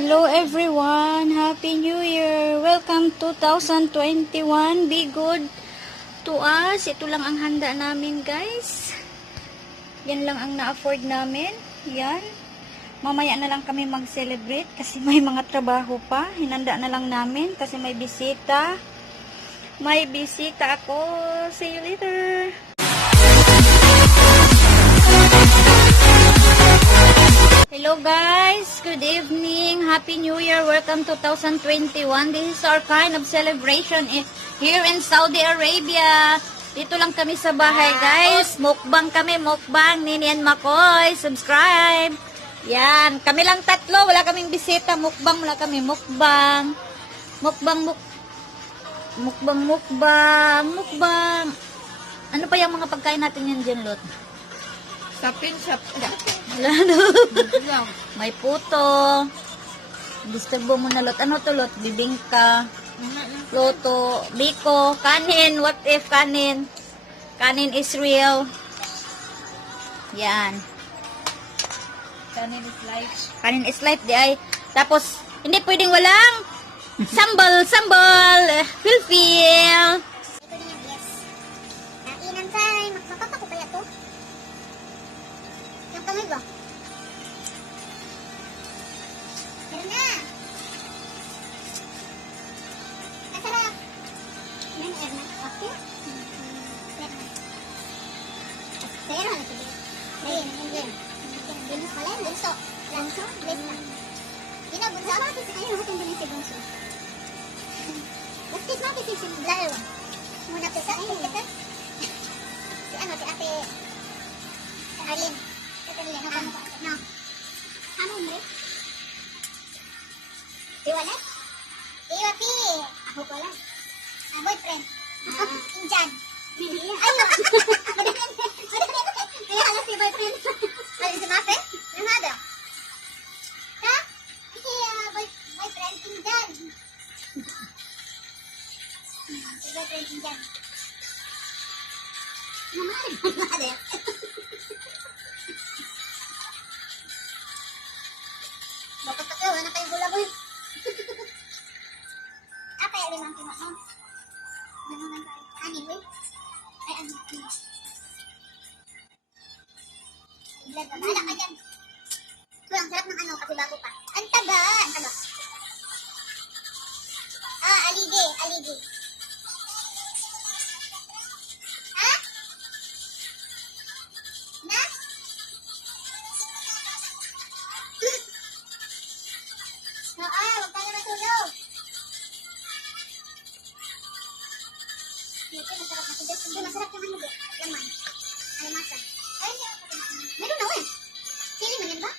Hello everyone, Happy New Year! Welcome 2021. Be good to us. Ito lang ang handa namin, guys. Yan lang ang na-afford namin. Yan. Mamaya na lang kami mag-celebrate kasi may mga trabaho pa. Hinanda na lang namin kasi may bisita. May bisita ako. See you later! Hello guys, good evening, Happy New Year, welcome 2021. This is our kind of celebration here in Saudi Arabia. Dito lang kami sa bahay guys, mukbang kami, mukbang, Nini and Makoy, subscribe. Yan, kami lang tatlo, wala kaming bisita, mukbang, wala kami, mukbang. Mukbang. Ano pa yung mga pagkain natin yan dyan, Lot? Sapin. May puto. Disturbo mo na, Lot. Ano to, Lot? Bibingka. Loto. Biko. Kanin. What if kanin? Kanin is real. Yan. Kanin is life. Kanin is life, di ay. Tapos, hindi pwedeng walang sambal. Feel. Kainan time. Makapapa ko kaya to? Yung kamay ba? Meron na. Masarap. May air na. Okay. Pero na sige. Ayun. Bunso pala. Bunso. Bless na. Yun na, bunso. Ayun, natin din si bunso. Let's get natin si Blair. Muna po sa ayun. Si ate Arlene. No. Ano mo? Iwalat? Iwati. Ako pala. Boyfriend. Injan. Ay, no. Kaya alas si boyfriend. Ay, si Mafe? Ano ada? Ha? Si boyfriend Injan. Si boyfriend Injan. Mamari. Bakit ka kayo? Wala kayong gula boy. Kaya limang kilo mo. Ano nang tayo? Anin boy? Ay, ano? Ilan ka ba? Anak ka dyan. So, ang sarap ng ano kasi bago pa. Ang taga! Ano? Aligi. Ha? Na? No, huwag ka na matulog. Ito, masarap na tigas. Hindi, masarap yung ano, laman. Alamasa. Ay, meron na, eh. Sili mo yan ba?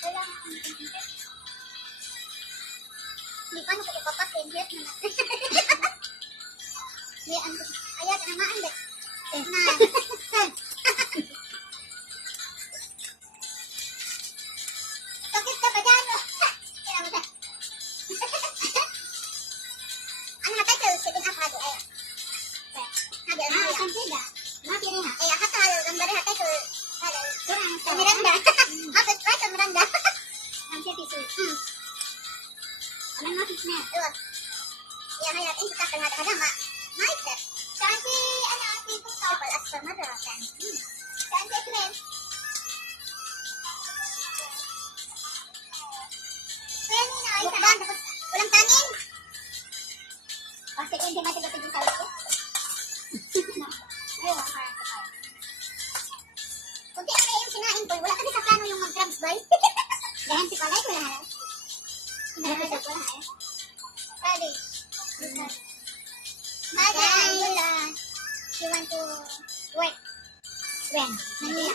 Kailangan ang pinipit. Hindi pa, naku ipapatin. Hiyat na natin. Ayat, namaan ba? Na. Bakit ka pa dyan? Ano na tayo? Setting up hadi. Ayo. Hadi, ano? Kantida. Mati rin ha. Ay, akatayo. Gambari ha tayo. Hadi. Miranda. Hapit pa sa Miranda. Ang siya piso. Ano na piso na? Iwa. Iya, hayat. Ay, kita kan hada ma. Maikat. Kasi, ano, tipo ka. Palas pa marakan. Kasi, friend. Friend na. Ay, saan? Tapos, walang kanin. Kasi, hindi matigatig yung salit ko. Ayun, parang sa kaya. Kunti ang kaya yung sinain ko. Wala kasi sa plano yung mag-crabs ba? Dahil si Palay ko lahat. Dahil ko lahat. Pwede. Madam, you want to work? When? Manila?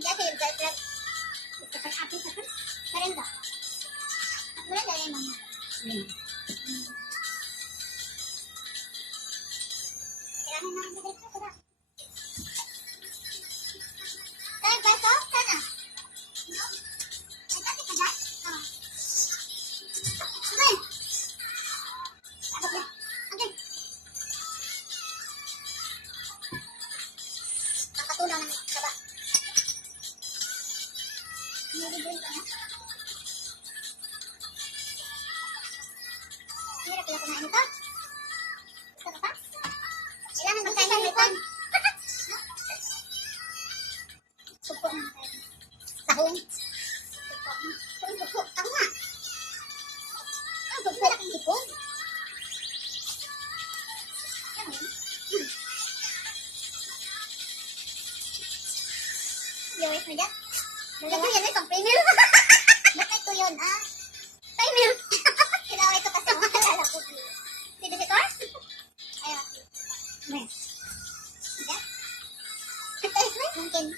Kasi yung girlfriend. Ito ka happy sa ka? Marenda. Marenda rin naman. Kailangan na ang direct ko ba? Kaya ba ito? Sana? No? Ay, kasi ka dyan? Hirap pala kumain ito. Gusto ka pa? Kailangan magkain ng lipon. Supo na tayo. Tahong. Supo. Ako nga. Ang supo na kang lipon. Yowis mo dyan? Ito yan ay pang premier. Bakit ito yun premier. Kailangan ito kasi makalala ko. Sino si Tor? Ayaw. May. Diyan? Ito is may? Mungkin.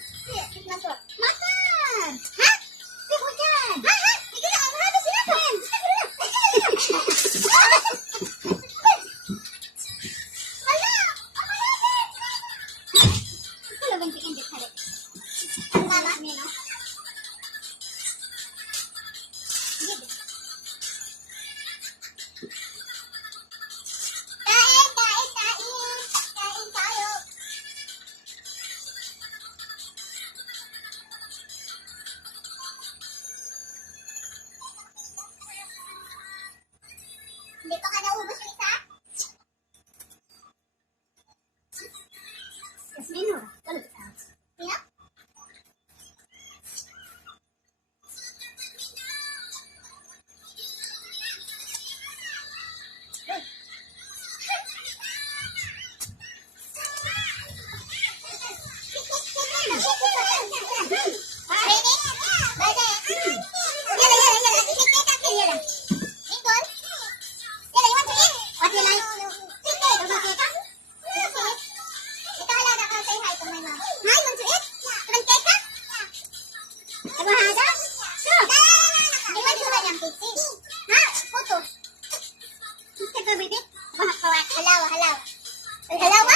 Tignan ko. Makan! Ha? Tignan ko dyan. Ha? Sige na. Ang halo sila ko. Wala! Wala bang chicken dip hari? Ang mama? Nino? Kain tayo. Hindi pa ka naubos yung isa? Sino? Sino? Halawa. Halawa? Halawa?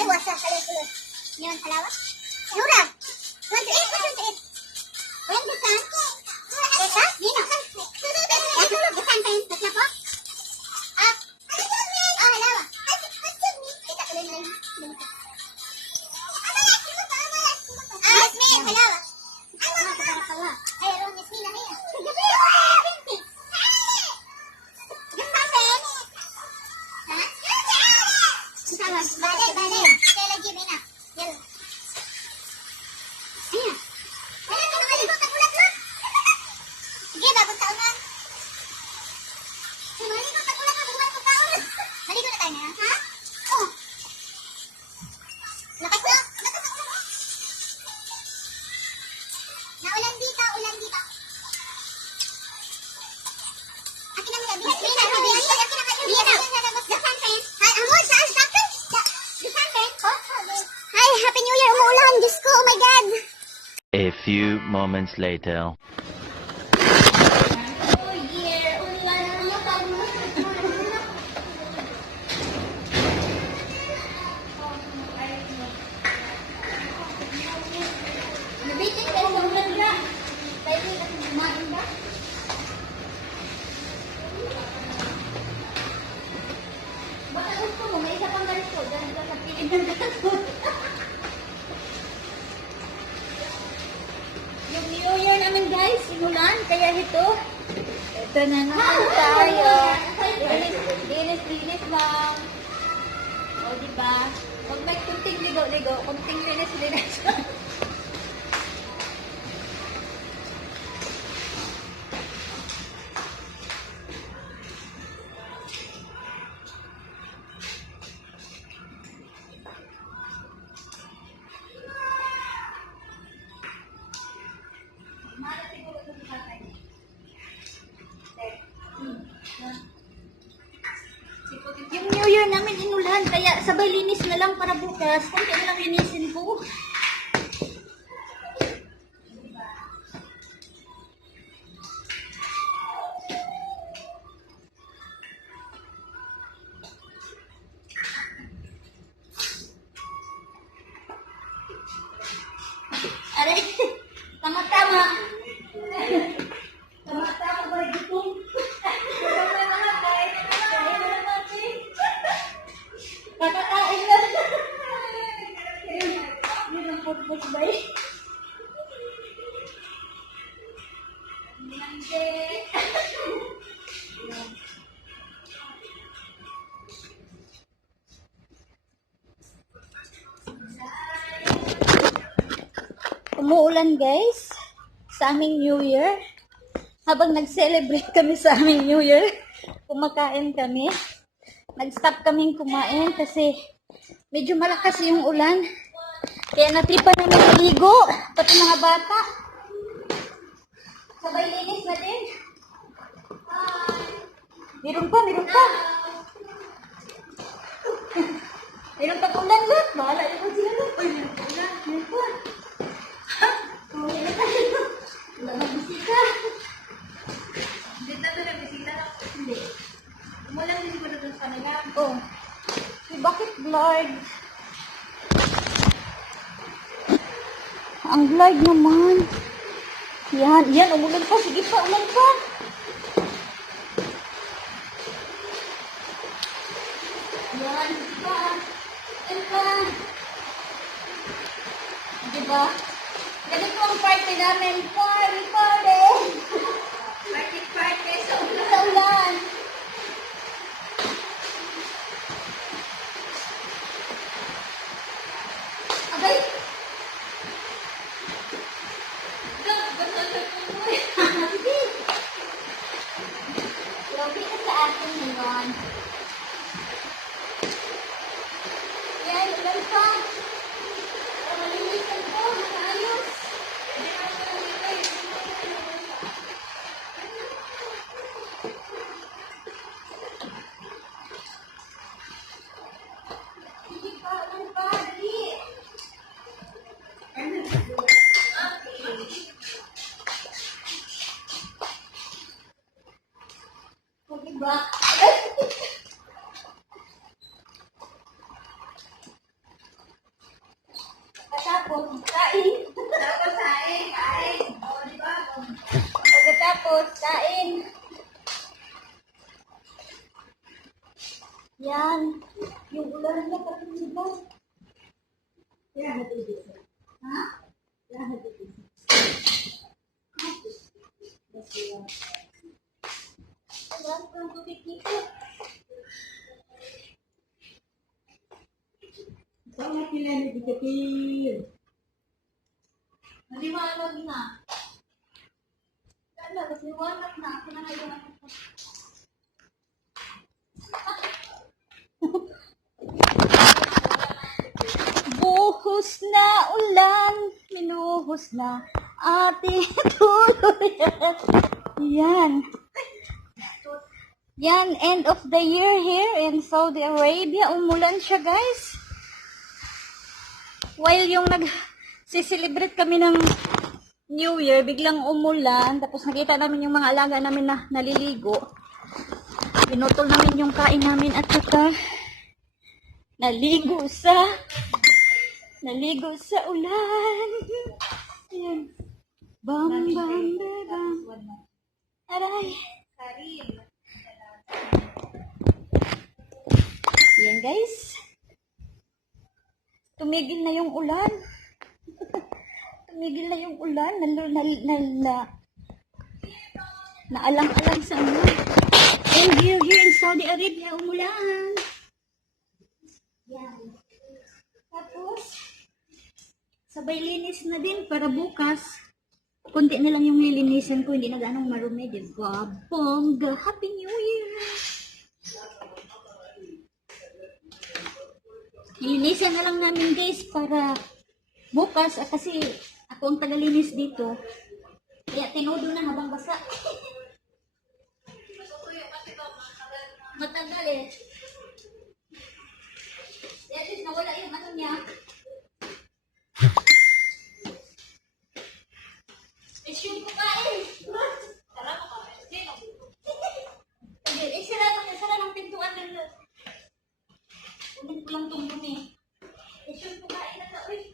Eh, wasa. Halawa. Yun, halawa? Nura! Want to eat? What you want to eat? When the sun? Teka? Nino? The sun paint. Tatla po? Halawa. Kita ko lang. Yasmin, halawa. Ay, aron, Yasmin na hiya. Bale. Kaya lagi, Bina. Yan. Ayan. Ayan, nakalimutan ko lang, Lord. Sige, bagong taon na. Nakalimutan ko lang, bagong taon. Maligo na tayo na, ha? Oo. Lakas na. Naulan dito. Akin ang gabi. Hi, Happy New Year! Umuulan! Diyos ko! Oh my God! A few moments later. Oh year! Ulan! Ano tawag mo? Nabitin kayo sa ulan ba? Tayo kayo kasi kumain ba? Baka gusto mo, may isa pang ganito. Dahil ka sa piling ng ganito. Yung New Year naman guys, simulan. Kaya ito na naman tayo. Linis lang. O, diba? Huwag may kunting ligo-ligo, kunting linis. Yung New Year namin inulan, kaya sabay linis na lang para bukas. Kunti na lang linisin ko. Aray, tama-tama. Tama-tama ba dito? Kakakain na. Yun ang purpose ba eh? umuulan guys sa aming New Year. Habang nag-celebrate kami sa aming New Year, kumakain kami. Nag-stop kaming kumain kasi medyo malakas yung ulan. Kaya natripan namin maligo, pati mga bata. Sabay linis na din. Meron pa. Meron pa ulan lot. Bahala naman sila lot. Meron pa ulan. Meron pa. Wala na bisita. Hindi na ito nabisita na. Hindi. Umulan din ko na doon sa kanila. Oh. Bakit blurred? Ang blurred naman. Yan, umulan pa. Sige pa, ulan pa. Yan, sige pa. Ulan pa. Diba? Ganito ang party namin. Party! Party sa ulan. Sa ulan. Abay! Sige. Lagi ka sa akin ngayon. Yan, ulan pa. Malinisan ko, maayos. Sige pa, ulan pa, dali. O, diba? Pagkatapos, kain. Tapos kain. O, di ba? Pagkatapos, kain. Yan. Yung ulan na patulog. Ha? Wala kang tubig dito. Maliwanag na. Wala, kasi liwanag na. Ako na ngayon. Buhos na ulan, minuhos na ating tuluyan. Yan. Yan, end of the year here in Saudi Arabia. Umulan siya, guys. While yung nag-celebrate kami ng New Year, biglang umulan. Tapos nakita namin yung mga alaga namin na naliligo. Pinutol namin yung kain namin at saka naligo sa ulan. Ayan. Bam, bam, bam. Aray. Ayan, guys. Tumigil na yung ulan. Tumigil na yung ulan. Naalang-alang sa ano. And here in Saudi Arabia, umulan. Yan. Tapos, sabay linis na din para bukas. Kunti na lang yung lilinisan ko, hindi na ganong marumi. Diba? Bongga! Happy New Year! Lilinisan na lang namin guys para bukas. Kasi ako ang tagalinis dito. Kaya tinodo na habang basa. Matagal eh. At least nawala yung ano niya. Resume ko kain. Tara mo ka. Sino? Sige, sara ng pintuan ng ulit ko lang itong dumi. Resume ko kain na sa uy.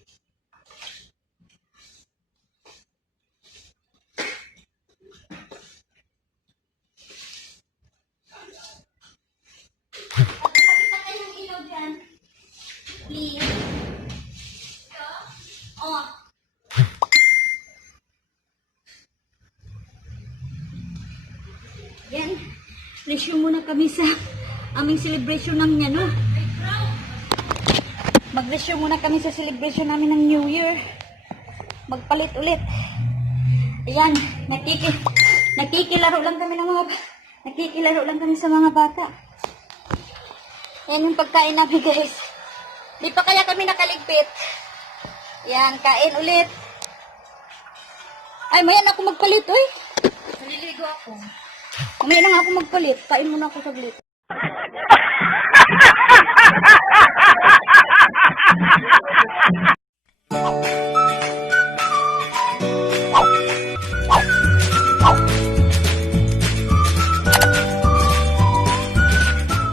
Pakita kayo ng ilaw dyan. Please. Oh. Yan. Resume muna kami sa aming celebration ng ano. Mag-resume muna kami sa celebration namin ng New Year. magpalit ulit. Ayan, nakikilaro lang kami sa mga bata. Yan yung pagkain namin, guys. Di pa kaya kami nakaligpit. Yan, kain ulit. Ay, maya na ako magpalit, oy. Naliligo ako. Maya na nga ako magpalit. Kain muna ako saglit.